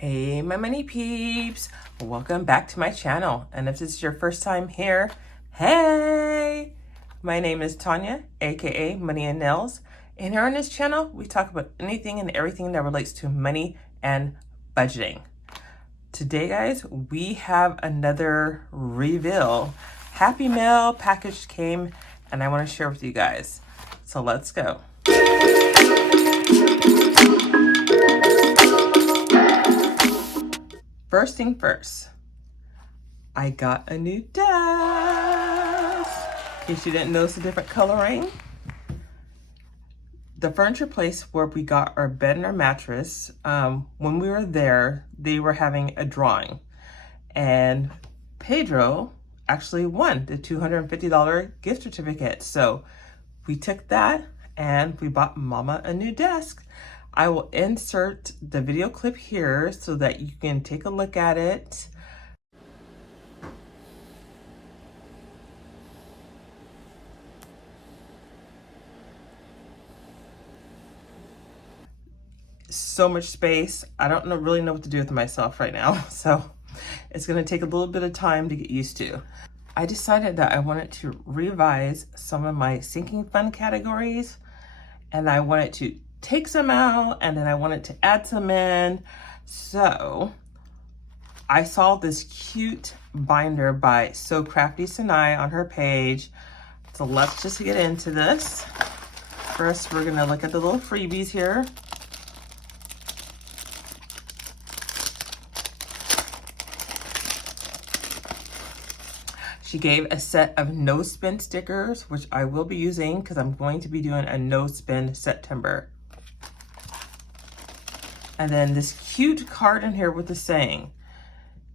Hey, my money peeps, welcome back to my channel. And if this is your first time here, hey, my name is Tanya, aka Money and Nails. And here on this channel, we talk about anything and everything that relates to money and budgeting. Today, guys, we have another reveal. Happy Mail package came and I want to share with you guys. So let's go. First thing first, I got a new desk. In case you didn't notice the different coloring. The furniture place where we got our bed and our mattress, when we were there, they were having a drawing. And Pedro actually won the $250 gift certificate. So we took that and we bought Mama a new desk. I will insert the video clip here so that you can take a look at it. So much space. I don't really know what to do with myself right now. So it's going to take a little bit of time to get used to. I decided that I wanted to revise some of my sinking fund categories, and I wanted to take some out and then I wanted to add some in. So I saw this cute binder by So Krafty Sanaa on her page. So let's just get into this. First, we're gonna look at the little freebies here. She gave a set of no spin stickers, which I will be using because I'm going to be doing a no spin September. And then this cute card in here with the saying,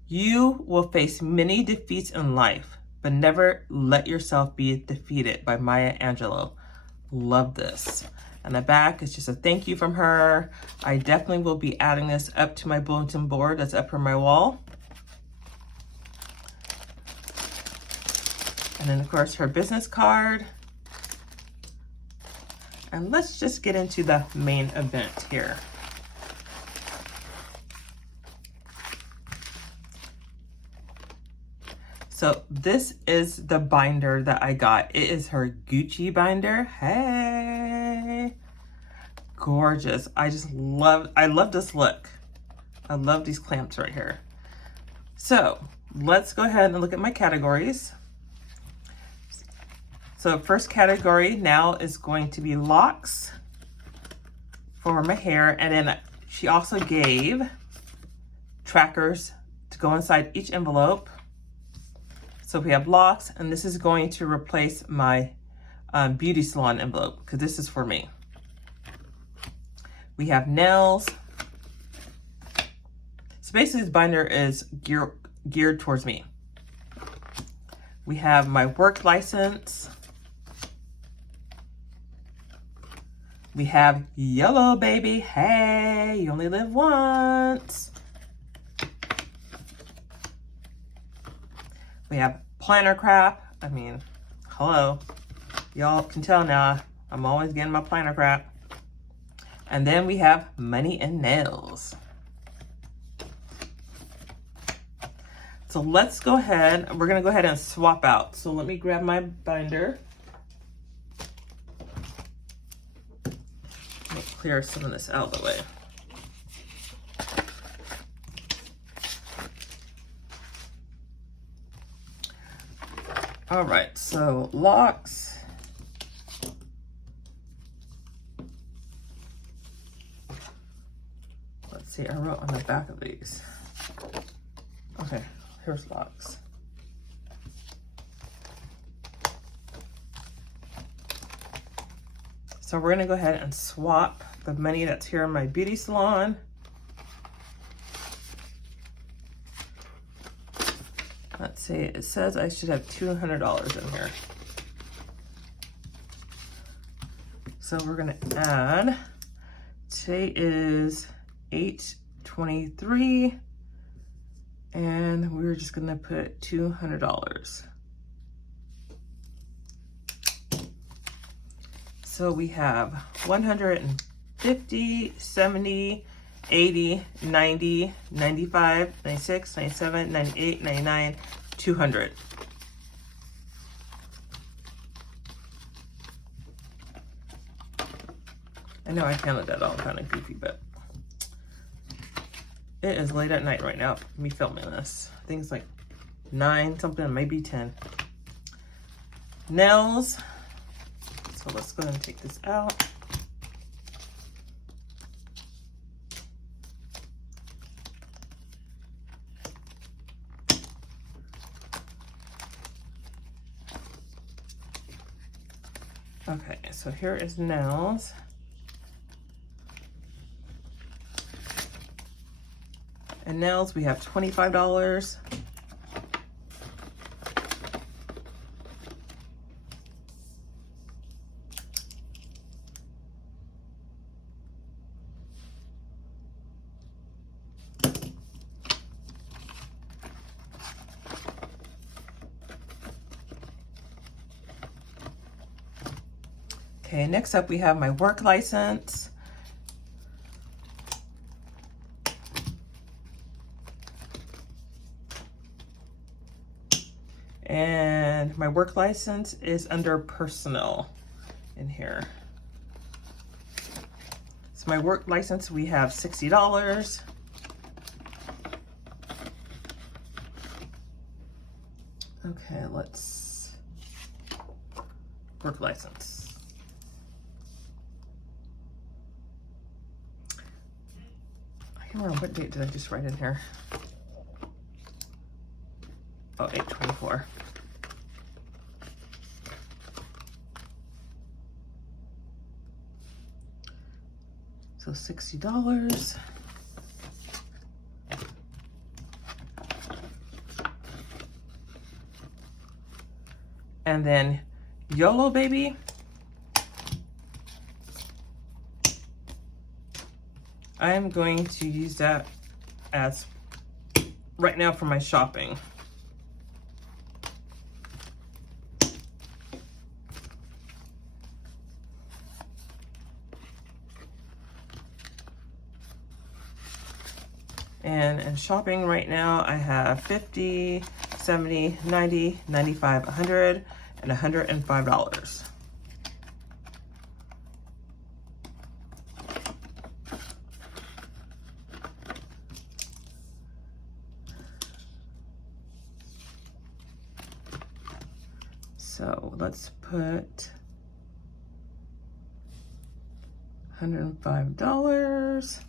"You will face many defeats in life, but never let yourself be defeated," by Maya Angelou. Love this. And the back is just a thank you from her. I definitely will be adding this up to my bulletin board that's up on my wall. And then of course her business card. And let's just get into the main event here. So this is the binder that I got. It is her Gucci binder. Hey, gorgeous. I love this look. I love these clamps right here. So let's go ahead and look at my categories. So first category now is going to be locks for my hair. And then she also gave trackers to go inside each envelope. So we have locks, and this is going to replace my beauty salon envelope because this is for me. We have nails. So basically this binder is geared towards me. We have my work license. We have yellow baby. Hey, you only live once. We have planner crap. I mean, hello. Y'all can tell now, I'm always getting my planner crap. And then we have money and nails. So let's go ahead. We're going to go ahead and swap out. So let me grab my binder. Let me clear some of this out of the way. All right, so locks. Let's see, I wrote on the back of these. Okay, here's locks. So we're gonna go ahead and swap the money that's here in my beauty salon. Let's see, it says I should have $200 in here. So we're gonna add, today is 8/23, and we're just gonna put $200. So we have 150, 70, 80, 90, 95, 96, 97, 98, 99, 200. I know I counted that all kind of goofy, but it is late at night right now, me filming this. I think it's like 9 something, maybe 10. Nails. So let's go ahead and take this out. Okay, so here is nails. And nails, we have $25. Okay, next up we have my work license. And my work license is under personal in here. So my work license, we have $60. Okay, let's, work license. I can't remember what date did I just write in here. Oh, 8/24. So $60. And then YOLO baby. I'm going to use that as right now for my shopping. And in shopping right now, I have 50, 70, 90, 95, 100, and $105. So let's put $105.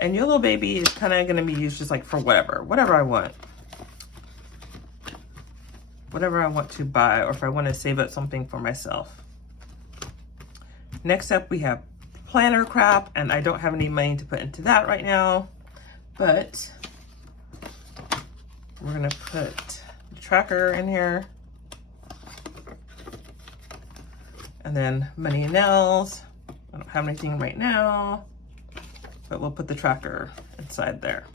And YOLO baby is kind of going to be used just like for whatever I want. Whatever I want to buy, or if I want to save up something for myself. Next up, we have planner crap, and I don't have any money to put into that right now, but we're going to put the tracker in here. And then money and nails. I don't have anything right now, but we'll put the tracker inside there.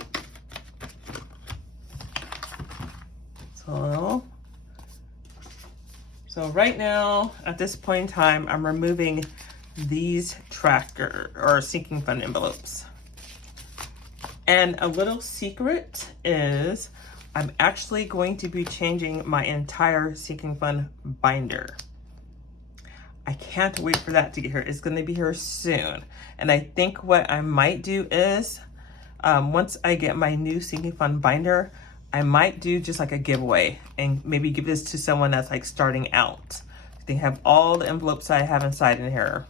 So right now, at this point in time, I'm removing these tracker or sinking fund envelopes. And a little secret is I'm actually going to be changing my entire sinking fund binder. I can't wait for that to get here. It's going to be here soon. And I think what I might do is, once I get my new sinking fund binder, I might do just like a giveaway and maybe give this to someone that's like starting out. They have all the envelopes I have inside in here.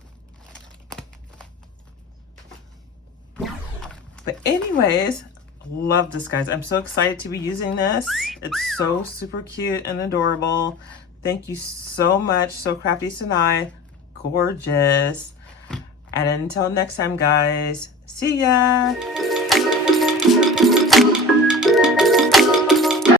But anyways, love this, guys. I'm so excited to be using this. It's so super cute and adorable. Thank you so much. So Krafty Sanaa, gorgeous. And until next time, guys, see ya.